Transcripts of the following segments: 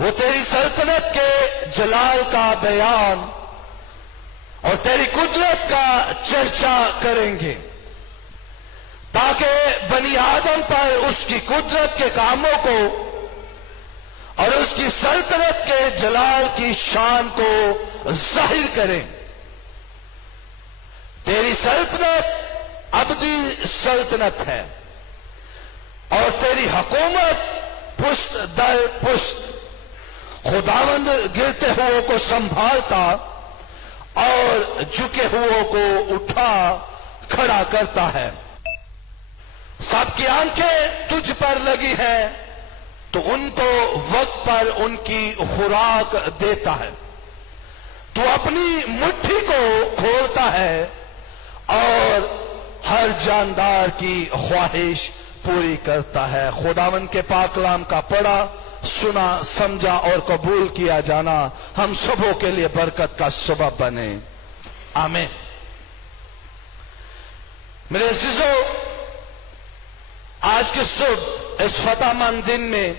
وہ تیری سلطنت کے جلال کا بیان اور تیری قدرت کا چرچا کریں گے، تاکہ بنی آدم پر اس کی قدرت کے کاموں کو اور اس کی سلطنت کے جلال کی شان کو ظاہر کریں۔ تیری سلطنت ابدی سلطنت ہے اور تیری حکومت پشت در پشت۔ خداوند گرتے ہوئے کو سنبھالتا اور جھکے ہوئے کو اٹھا کھڑا کرتا ہے۔ سب کی آنکھیں تجھ پر لگی ہیں تو ان کو وقت پر ان کی خوراک دیتا ہے۔ تو اپنی مٹھی کو کھولتا ہے اور ہر جاندار کی خواہش پوری کرتا ہے۔ خداوند کے پاک کلام کا پڑھا، سنا، سمجھا اور قبول کیا جانا ہم سبوں کے لیے برکت کا سبب بنے، آمین۔ میرے عزیزو، آج کے صبح اس فتح مند دن میں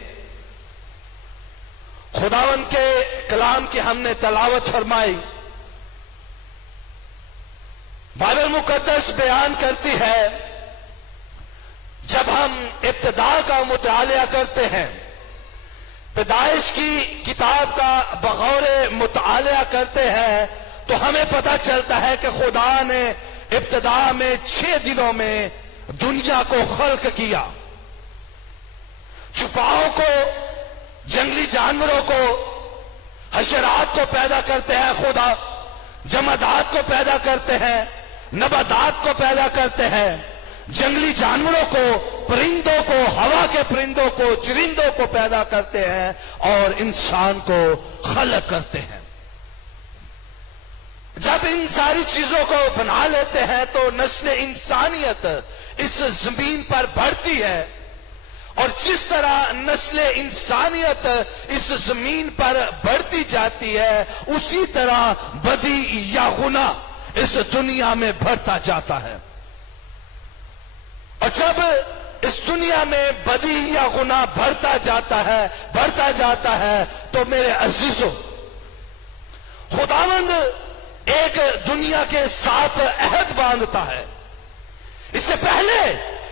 خداوند کے کلام کی ہم نے تلاوت فرمائی۔ بائبل مقدس بیان کرتی ہے جب ہم ابتدا کا مطالعہ کرتے ہیں، پیدائش کی کتاب کا بغور مطالعہ کرتے ہیں، تو ہمیں پتہ چلتا ہے کہ خدا نے ابتدا میں 6 دنوں میں دنیا کو خلق کیا۔ چھپاؤں کو، جنگلی جانوروں کو، حشرات کو پیدا کرتے ہیں خدا، جمادات کو پیدا کرتے ہیں، نباتات کو پیدا کرتے ہیں، جنگلی جانوروں کو، پرندوں کو، ہوا کے پرندوں کو، چرندوں کو پیدا کرتے ہیں اور انسان کو خلق کرتے ہیں۔ جب ان ساری چیزوں کو بنا لیتے ہیں تو نسل انسانیت اس زمین پر بڑھتی ہے، اور جس طرح نسل انسانیت اس زمین پر بڑھتی جاتی ہے، اسی طرح بدی یا گناہ اس دنیا میں بڑھتا جاتا ہے۔ اور جب اس دنیا میں بدی یا گناہ بڑھتا جاتا ہے تو میرے عزیزو، خداوند ایک دنیا کے ساتھ عہد باندھتا ہے۔ اس سے پہلے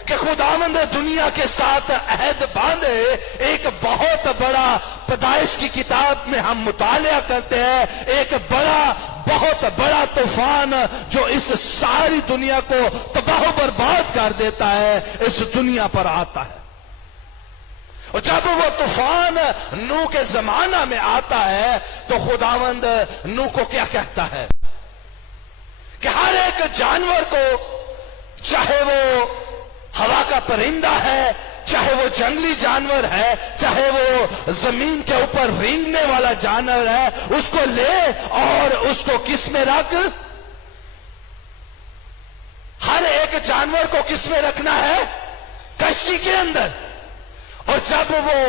کہ خداوند دنیا کے ساتھ عہد باندھے، ایک بہت بڑا پیدائش کی کتاب میں ہم مطالعہ کرتے ہیں، ایک بہت بڑا طوفان جو اس ساری دنیا کو تباہ و برباد کر دیتا ہے، اس دنیا پر آتا ہے۔ اور جب وہ طوفان نوح کے زمانہ میں آتا ہے تو خداوند نوح کو کیا کہتا ہے کہ ہر ایک جانور کو، چاہے وہ ہوا کا پرندہ ہے، چاہے وہ جنگلی جانور ہے، چاہے وہ زمین کے اوپر رینگنے والا جانور ہے، اس کو لے اور اس کو کس میں رکھ؟ ہر ایک جانور کو کس میں رکھنا ہے؟ کشتی کے اندر۔ اور جب وہ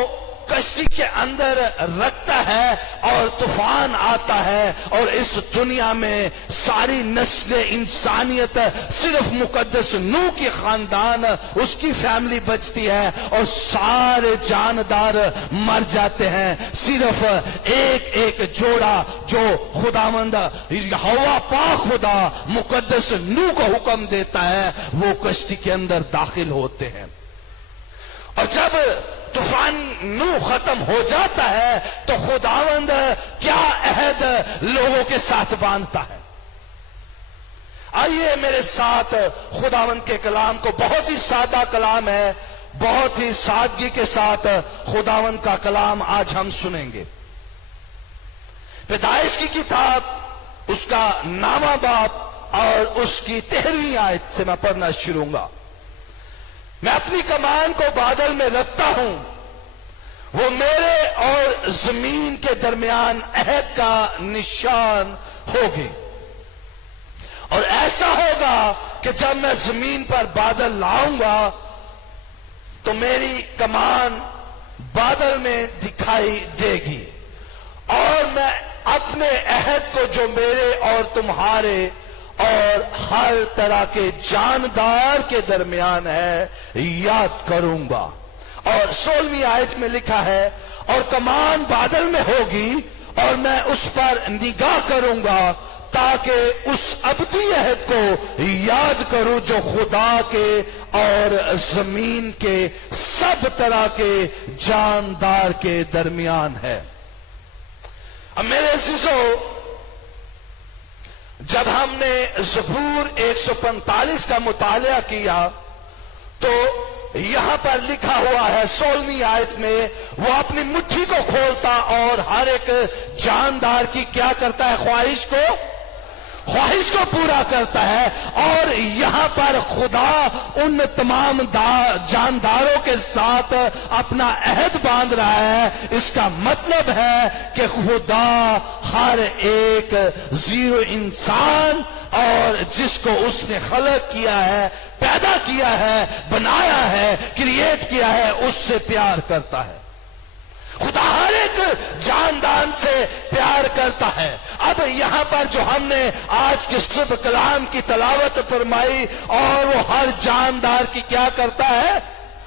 کشتی کے اندر رکھتا ہے اور طوفان آتا ہے اور اس دنیا میں ساری نسل انسانیت، صرف مقدس نوح کی خاندان، اس کی فیملی بچتی ہے اور سارے جاندار مر جاتے ہیں، صرف ایک جوڑا جو خداوند یہوہ پاک خدا مقدس نوح کو حکم دیتا ہے، وہ کشتی کے اندر داخل ہوتے ہیں۔ اور جب طوفان نوح ختم ہو جاتا ہے تو خداوند کیا عہد لوگوں کے ساتھ باندھتا ہے؟ آئیے میرے ساتھ خداوند کے کلام کو، بہت ہی سادہ کلام ہے، بہت ہی سادگی کے ساتھ خداوند کا کلام آج ہم سنیں گے۔ پیدائش کی کتاب، اس کا نامہ باب اور اس کی 13ویں آیت سے میں پڑھنا شروع گا۔ میں اپنی کمان کو بادل میں رکھتا ہوں، وہ میرے اور زمین کے درمیان عہد کا نشان ہوگی، اور ایسا ہوگا کہ جب میں زمین پر بادل لاؤں گا تو میری کمان بادل میں دکھائی دے گی، اور میں اپنے عہد کو جو میرے اور تمہارے اور ہر طرح کے جاندار کے درمیان ہے یاد کروں گا۔ اور 16ویں آیت میں لکھا ہے، اور کمان بادل میں ہوگی اور میں اس پر نگاہ کروں گا تاکہ اس ابدی عہد کو یاد کروں جو خدا کے اور زمین کے سب طرح کے جاندار کے درمیان ہے۔ اب میرے عزیزو، جب ہم نے زبور 145 کا مطالعہ کیا تو یہاں پر لکھا ہوا ہے 16ویں آیت میں، وہ اپنی مٹھی کو کھولتا اور ہر ایک جاندار کی کیا کرتا ہے؟ خواہش کو پورا کرتا ہے۔ اور یہاں پر خدا ان تمام جانداروں کے ساتھ اپنا عہد باندھ رہا ہے۔ اس کا مطلب ہے کہ خدا ہر ایک زیرو انسان اور جس کو اس نے خلق کیا ہے، پیدا کیا ہے، بنایا ہے، کریٹ کیا ہے، اس سے پیار کرتا ہے۔ خدا ہر ایک جاندار سے پیار کرتا ہے۔ اب یہاں پر جو ہم نے آج کے صبح کلام کی تلاوت فرمائی، اور وہ ہر جاندار کی کیا کرتا ہے؟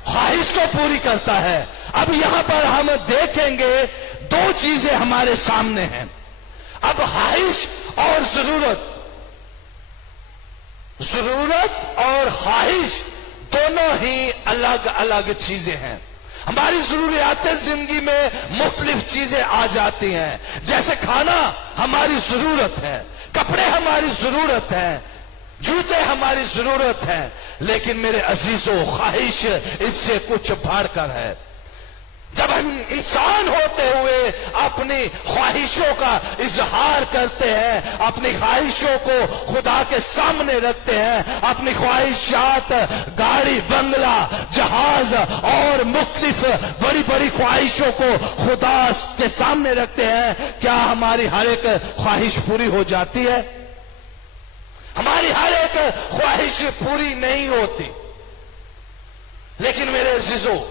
خواہش کو پوری کرتا ہے۔ اب یہاں پر ہم دیکھیں گے دو چیزیں ہمارے سامنے ہیں۔ اب خواہش اور ضرورت اور خواہش دونوں ہی الگ الگ چیزیں ہیں۔ ہماری ضروریات زندگی میں مختلف چیزیں آ جاتی ہیں، جیسے کھانا ہماری ضرورت ہے، کپڑے ہماری ضرورت ہے، جوتے ہماری ضرورت ہے، لیکن میرے عزیزو، خواہش اس سے کچھ بڑھ کر ہے۔ جب ہم انسان ہوتے ہوئے اپنی خواہشوں کا اظہار کرتے ہیں، اپنی خواہشوں کو خدا کے سامنے رکھتے ہیں، اپنی خواہشات گاڑی، بنگلہ، جہاز اور مختلف بڑی بڑی خواہشوں کو خدا کے سامنے رکھتے ہیں، کیا ہماری ہر ایک خواہش پوری ہو جاتی ہے؟ ہماری ہر ایک خواہش پوری نہیں ہوتی۔ لیکن میرے عزیزو،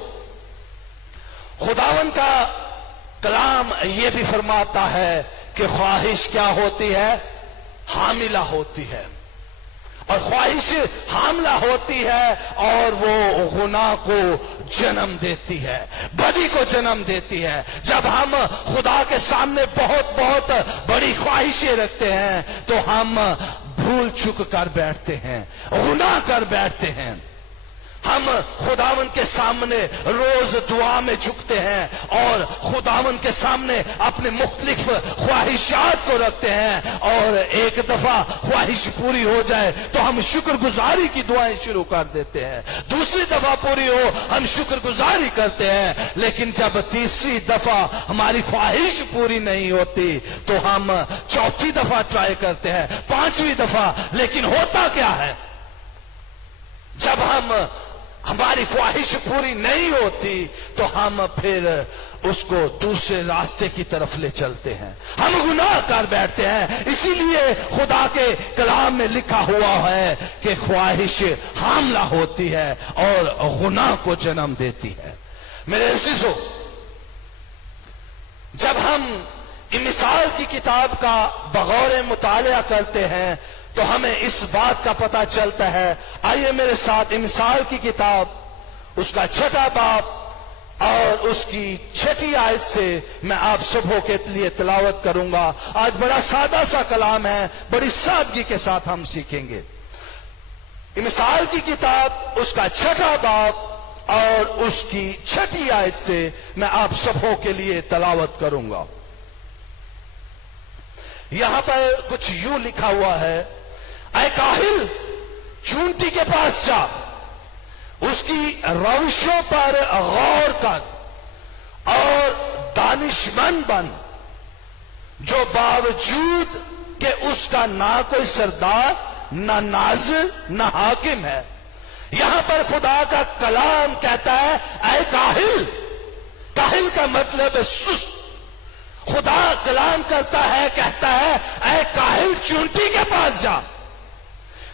خداوند کا کلام یہ بھی فرماتا ہے کہ خواہش کیا ہوتی ہے؟ حاملہ ہوتی ہے، اور خواہش حاملہ ہوتی ہے اور وہ گناہ کو جنم دیتی ہے، بدی کو جنم دیتی ہے۔ جب ہم خدا کے سامنے بہت بہت بڑی خواہشیں رکھتے ہیں تو ہم بھول چک کر بیٹھتے ہیں، گناہ کر بیٹھتے ہیں۔ ہم خداوند کے سامنے روز دعا میں جھکتے ہیں اور خداوند کے سامنے اپنے مختلف خواہشات کو رکھتے ہیں، اور ایک دفعہ خواہش پوری ہو جائے تو ہم شکر گزاری کی دعائیں شروع کر دیتے ہیں، دوسری دفعہ پوری ہو ہم شکر گزاری کرتے ہیں، لیکن جب تیسری دفعہ ہماری خواہش پوری نہیں ہوتی تو ہم چوتھی دفعہ ٹرائی کرتے ہیں، پانچویں دفعہ۔ لیکن ہوتا کیا ہے؟ جب ہماری خواہش پوری نہیں ہوتی تو ہم پھر اس کو دوسرے راستے کی طرف لے چلتے ہیں، ہم گناہ کر بیٹھتے ہیں۔ اسی لیے خدا کے کلام میں لکھا ہوا ہے کہ خواہش حاملہ ہوتی ہے اور گناہ کو جنم دیتی ہے۔ میرے عزیزو، جب ہم مثال کی کتاب کا بغور مطالعہ کرتے ہیں تو ہمیں اس بات کا پتہ چلتا ہے۔ آئیے میرے ساتھ مثال کی کتاب، اس کا 6واں باب اور اس کی 6 آیت سے میں آپ سبوں کے لیے تلاوت کروں گا۔ آج بڑا سادہ سا کلام ہے، بڑی سادگی کے ساتھ ہم سیکھیں گے۔ مثال کی کتاب، اس کا 6واں باب اور اس کی 6 آیت سے میں آپ سبوں کے لیے تلاوت کروں گا۔ یہاں پر کچھ یوں لکھا ہوا ہے، اے کاہل، چونٹی کے پاس جا، اس کی روشوں پر غور کر اور دانشمند بن، جو باوجود کہ اس کا نہ کوئی سردار، نہ ناظر، نہ حاکم ہے۔ یہاں پر خدا کا کلام کہتا ہے اے کاہل۔ کاہل کا مطلب ہے سست۔ خدا کلام کرتا ہے، کہتا ہے اے کاہل، چونٹی کے پاس جا،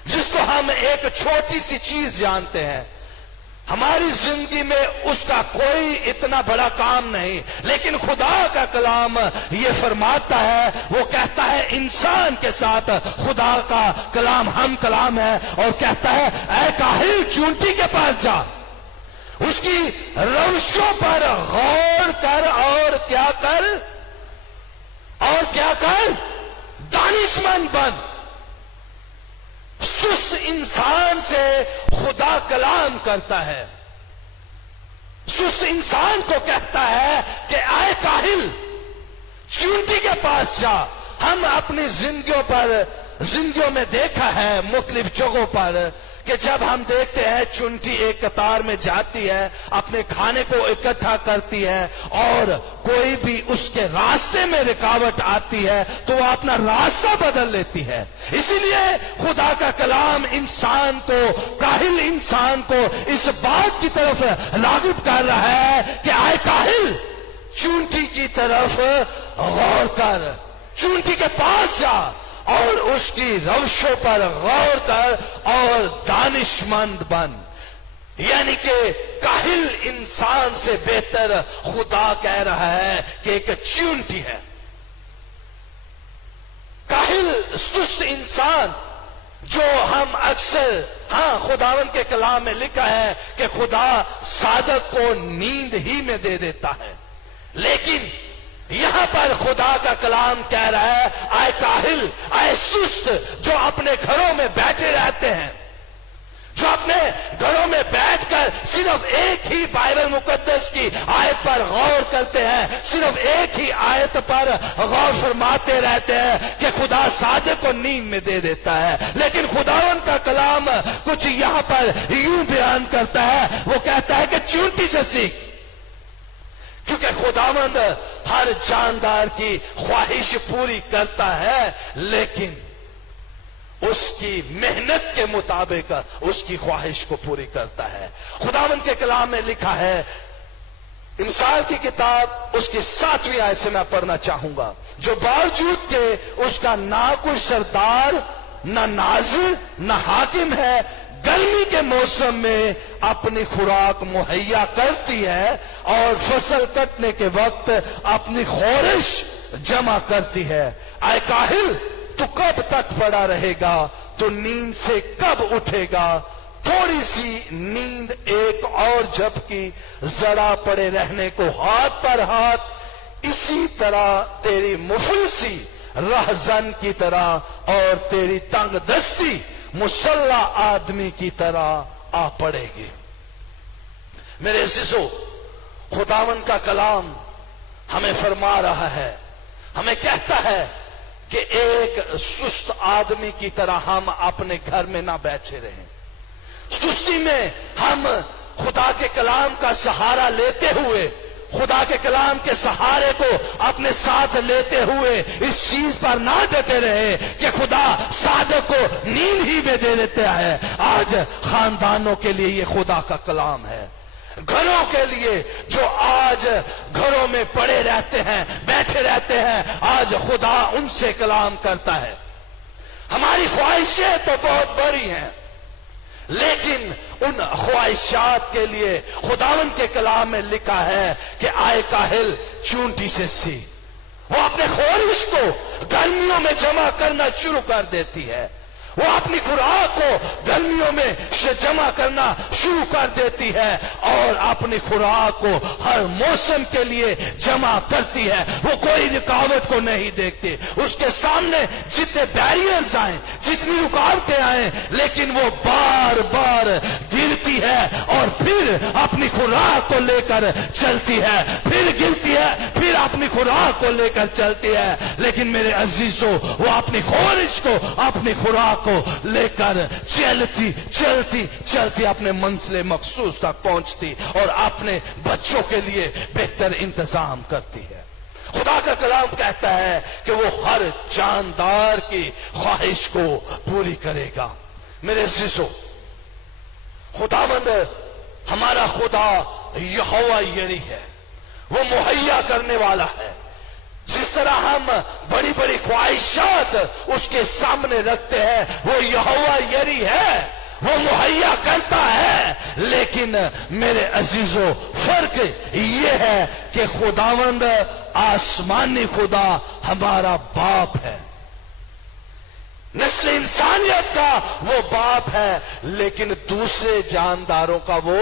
جس کو ہم ایک چھوٹی سی چیز جانتے ہیں۔ ہماری زندگی میں اس کا کوئی اتنا بڑا کام نہیں، لیکن خدا کا کلام یہ فرماتا ہے، وہ کہتا ہے انسان کے ساتھ خدا کا کلام ہم کلام ہے، اور کہتا ہے اے کاہل، چونٹی کے پاس جا، اس کی روشوں پر غور کر اور کیا کر دانشمند بن. سست انسان سے خدا کلام کرتا ہے. سست انسان کو کہتا ہے کہ آئے کاہل چونٹی کے پاس جا. ہم اپنی زندگیوں میں دیکھا ہے مختلف جگہوں پر کہ جب ہم دیکھتے ہیں چونٹی ایک قطار میں جاتی ہے, اپنے کھانے کو اکٹھا کرتی ہے, اور کوئی بھی اس کے راستے میں رکاوٹ آتی ہے تو وہ اپنا راستہ بدل لیتی ہے. اسی لیے خدا کا کلام انسان کو, کاہل انسان کو اس بات کی طرف راغب کر رہا ہے کہ آئے کاہل چونٹی کی طرف غور کر, چونٹی کے پاس جا اور اس کی روشوں پر غور کر اور دانشمند بن. یعنی کہ کاہل انسان سے بہتر خدا کہہ رہا ہے کہ ایک چونٹی ہے. کاہل سست انسان جو ہم اکثر, خداوند کے کلام میں لکھا ہے کہ خدا صادق کو نیند ہی میں دے دیتا ہے, لیکن یہاں پر خدا کا کلام کہہ رہا ہے آئے کاہل, آئے سست جو اپنے گھروں میں بیٹھے رہتے ہیں, جو اپنے گھروں میں بیٹھ کر صرف ایک ہی بائبل مقدس کی آیت پر غور کرتے ہیں, صرف ایک ہی آیت پر غور فرماتے رہتے ہیں کہ خدا صادق کو نیند میں دے دیتا ہے. لیکن خداوند کا کلام کچھ یہاں پر یوں بیان کرتا ہے, وہ کہتا ہے کہ چونٹی سے سیکھ, کیونکہ خداوند ہر جاندار کی خواہش پوری کرتا ہے, لیکن اس کی محنت کے مطابق اس کی خواہش کو پوری کرتا ہے. خداوند کے کلام میں لکھا ہے, امثال کی کتاب اس کی 7ویں آیت سے میں پڑھنا چاہوں گا, جو باوجود کہ اس کا نہ کوئی سردار, نہ ناظر, نہ حاکم ہے, گرمی کے موسم میں اپنی خوراک مہیا کرتی ہے اور فصل کٹنے کے وقت اپنی خورش جمع کرتی ہے. اے کاہل تو کب تک پڑا رہے گا, تو نیند سے کب اٹھے گا؟ تھوڑی سی نیند ایک اور جھپکی زڑا پڑے رہنے کو ہاتھ پر ہاتھ, اسی طرح تیری مفلسی رہزن کی طرح اور تیری تنگ دستی مسلح آدمی کی طرح آ پڑے گی. میرے عزیزو, خداوند کا کلام ہمیں فرما رہا ہے, ہمیں کہتا ہے کہ ایک سست آدمی کی طرح ہم اپنے گھر میں نہ بیٹھے رہیں. سستی میں ہم خدا کے کلام کا سہارا لیتے ہوئے, خدا کے کلام کے سہارے کو اپنے ساتھ لیتے ہوئے اس چیز پر نہ ڈٹے رہے کہ خدا صادق کو نیند ہی میں دے دیتا ہے. آج خاندانوں کے لیے یہ خدا کا کلام ہے, گھروں کے لیے جو آج گھروں میں پڑے رہتے ہیں, بیٹھے رہتے ہیں, آج خدا ان سے کلام کرتا ہے. ہماری خواہشیں تو بہت بڑی ہیں, لیکن ان خواہشات کے لیے خداوند کے کلام میں لکھا ہے کہ آئے کاہل چونٹی سے سی. وہ اپنے خواہش کو گرمیوں میں جمع کرنا شروع کر دیتی ہے, وہ اپنی خوراک کو گرمیوں میں جمع کرنا شروع کر دیتی ہے اور اپنی خوراک کو ہر موسم کے لیے جمع کرتی ہے. وہ کوئی رکاوٹ کو نہیں دیکھتی, اس کے سامنے جتنے بیریئرز آئیں, جتنی رکاوٹیں آئیں, لیکن وہ بار بار گرتی ہے اور پھر اپنی خوراک کو لے کر چلتی ہے, پھر گرتی ہے, پھر اپنی خوراک کو لے کر چلتی ہے. لیکن میرے عزیزوں, وہ اپنی خواہش کو, اپنی خوراک کو لے کر چلتی چلتی چلتی اپنے منزل مخصوص تک پہنچتی اور اپنے بچوں کے لیے بہتر انتظام کرتی ہے. خدا کا کلام کہتا ہے کہ وہ ہر جاندار کی خواہش کو پوری کرے گا. میرے عزیزو, خداوند ہمارا خدا یہوہ یری ہے, وہ مہیا کرنے والا ہے. جس طرح ہم بڑی بڑی خواہشات اس کے سامنے رکھتے ہیں, وہ یہوہ یری ہے, وہ مہیا کرتا ہے. لیکن میرے عزیزو, فرق یہ ہے کہ خداوند آسمانی خدا ہمارا باپ ہے, نسل انسانیت کا وہ باپ ہے, لیکن دوسرے جانداروں کا وہ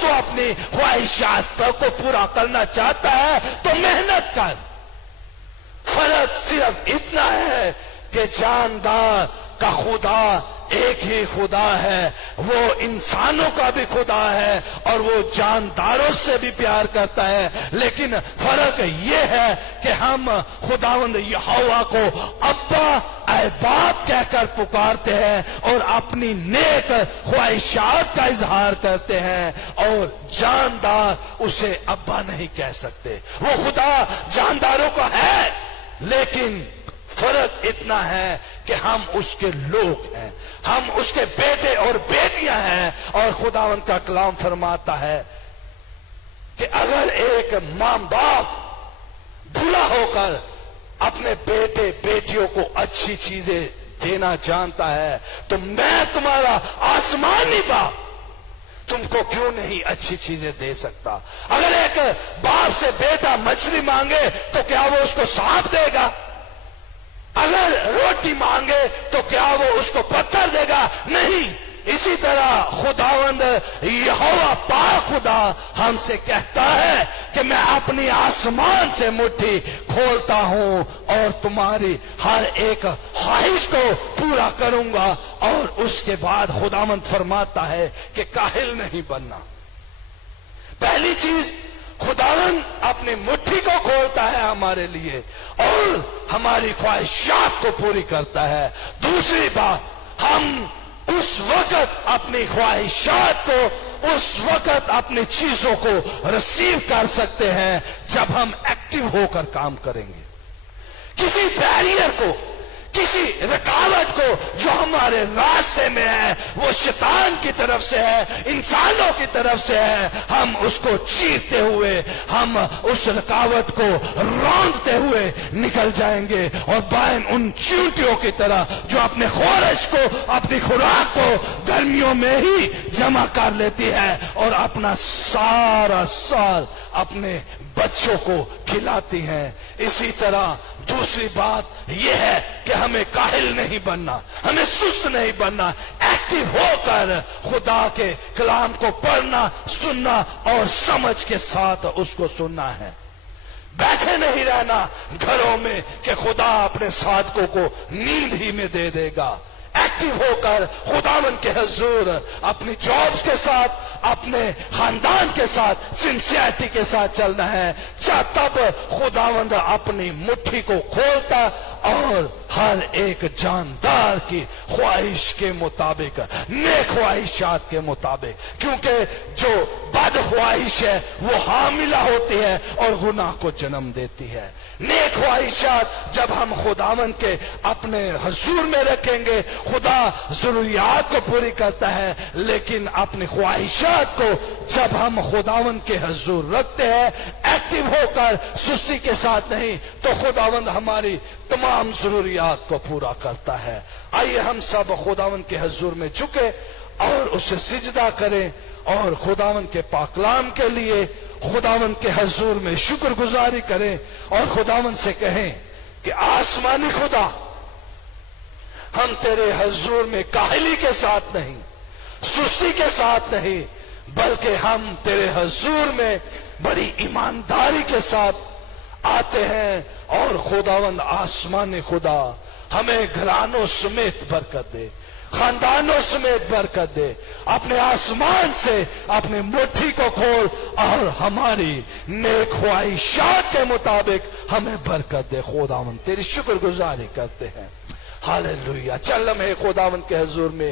تو اپنی خواہشات کو پورا کرنا چاہتا ہے تو محنت کر. فرق صرف اتنا ہے کہ جاندار کا خدا ایک ہی خدا ہے، وہ انسانوں کا بھی خدا ہے اور وہ جانداروں سے بھی پیار کرتا ہے. لیکن فرق یہ ہے کہ ہم خداوند یہوہ کو ابا اے باپ کہہ کر پکارتے ہیں اور اپنی نیک خواہشات کا اظہار کرتے ہیں، اور جاندار اسے ابا نہیں کہہ سکتے. وہ خدا جانداروں کا ہے، لیکن فرق اتنا ہے کہ ہم اس کے لوگ ہیں، ہم اس کے بیٹے اور بیٹیاں ہیں. اور خداوند کا کلام فرماتا ہے کہ اگر ایک ماں باپ بوڑھا ہو کر اپنے بیٹے بیٹیوں کو اچھی چیزیں دینا جانتا ہے تو میں تمہارا آسمانی باپ تم کو کیوں نہیں اچھی چیزیں دے سکتا. اگر ایک باپ سے بیٹا مچھلی مانگے تو کیا وہ اس کو سانپ دے گا؟ اگر روٹی مانگے تو کیا وہ اس کو پتھر دے گا؟ نہیں. اسی طرح خداوند یہوہ پاک خدا ہم سے کہتا ہے کہ میں اپنی آسمان سے مٹھی کھولتا ہوں اور تمہاری ہر ایک خواہش کو پورا کروں گا. اور اس کے بعد خداوند فرماتا ہے کہ کاہل نہیں بننا. پہلی چیز، خداوند اپنی مٹھی کو کھولتا ہے ہمارے لیے اور ہماری خواہشات کو پوری کرتا ہے. دوسری بات، ہم اس وقت اپنی خواہشات کو، اس وقت اپنی چیزوں کو ریسیو کر سکتے ہیں جب ہم ایکٹیو ہو کر کام کریں گے. کسی بیریئر کو، کسی رکاوٹ کو جو ہمارے راستے میں ہے، وہ شیطان کی طرف سے ہے، انسانوں کی طرف سے ہے، ہم اس کو چیرتے ہوئے، ہم اس رکاوٹ کو روندتے ہوئے نکل جائیں گے اور بائن ان چیونٹیوں کی طرح جو اپنے خورش کو، اپنی خوراک کو گرمیوں میں ہی جمع کر لیتی ہے اور اپنا سارا سال اپنے بچوں کو کھلاتی ہیں. اسی طرح دوسری بات یہ ہے کہ ہمیں کاہل نہیں بننا، ہمیں سست نہیں بننا، ایکٹیو ہو کر خدا کے کلام کو پڑھنا، سننا اور سمجھ کے ساتھ اس کو سننا ہے. بیٹھے نہیں رہنا گھروں میں کہ خدا اپنے صادقوں کو نیند ہی میں دے دے گا. ایکٹیو ہو کر خداوند کے حضور اپنی جابز کے ساتھ، اپنے خاندان کے ساتھ سنسیئرٹی کے ساتھ چلنا ہے. تب خداوند اپنی مٹھی کو کھولتا اور ہر ایک جاندار کی خواہش کے مطابق، نیک خواہشات کے مطابق، کیونکہ جو بد خواہش ہے وہ حاملہ ہوتی ہے اور گناہ کو جنم دیتی ہے. نیک خواہشات جب ہم خداوند کے اپنے حضور میں رکھیں گے، خدا ضروریات کو پوری کرتا ہے، لیکن اپنی خواہشات کو جب ہم خداوند کے حضور رکھتے ہیں ایکٹیو ہو کر، سستی کے ساتھ نہیں، تو خداوند ہماری تمام ضروریات کو پورا کرتا ہے. آئیے ہم سب خداوند کے حضور میں جھکے اور اسے سجدہ کریں اور خداوند کے پاک کلام کے لیے خداوند کے حضور میں شکر گزاری کریں اور خداوند سے کہیں کہ آسمانی خدا، ہم تیرے حضور میں کاہلی کے ساتھ نہیں، سستی کے ساتھ نہیں، بلکہ ہم تیرے حضور میں بڑی ایمانداری کے ساتھ آتے ہیں. اور خداوند آسمانی خدا ہمیں گھرانوں سمیت برکت دے، خاندانوں سمیت برکت دے. اپنے آسمان سے اپنی مٹھی کو کھول اور ہماری نیک خواہشات کے مطابق ہمیں برکت دے. خداوند تیری شکر گزاری کرتے ہیں. ہاللویہ. چل ہمیں خداوند کے حضور میں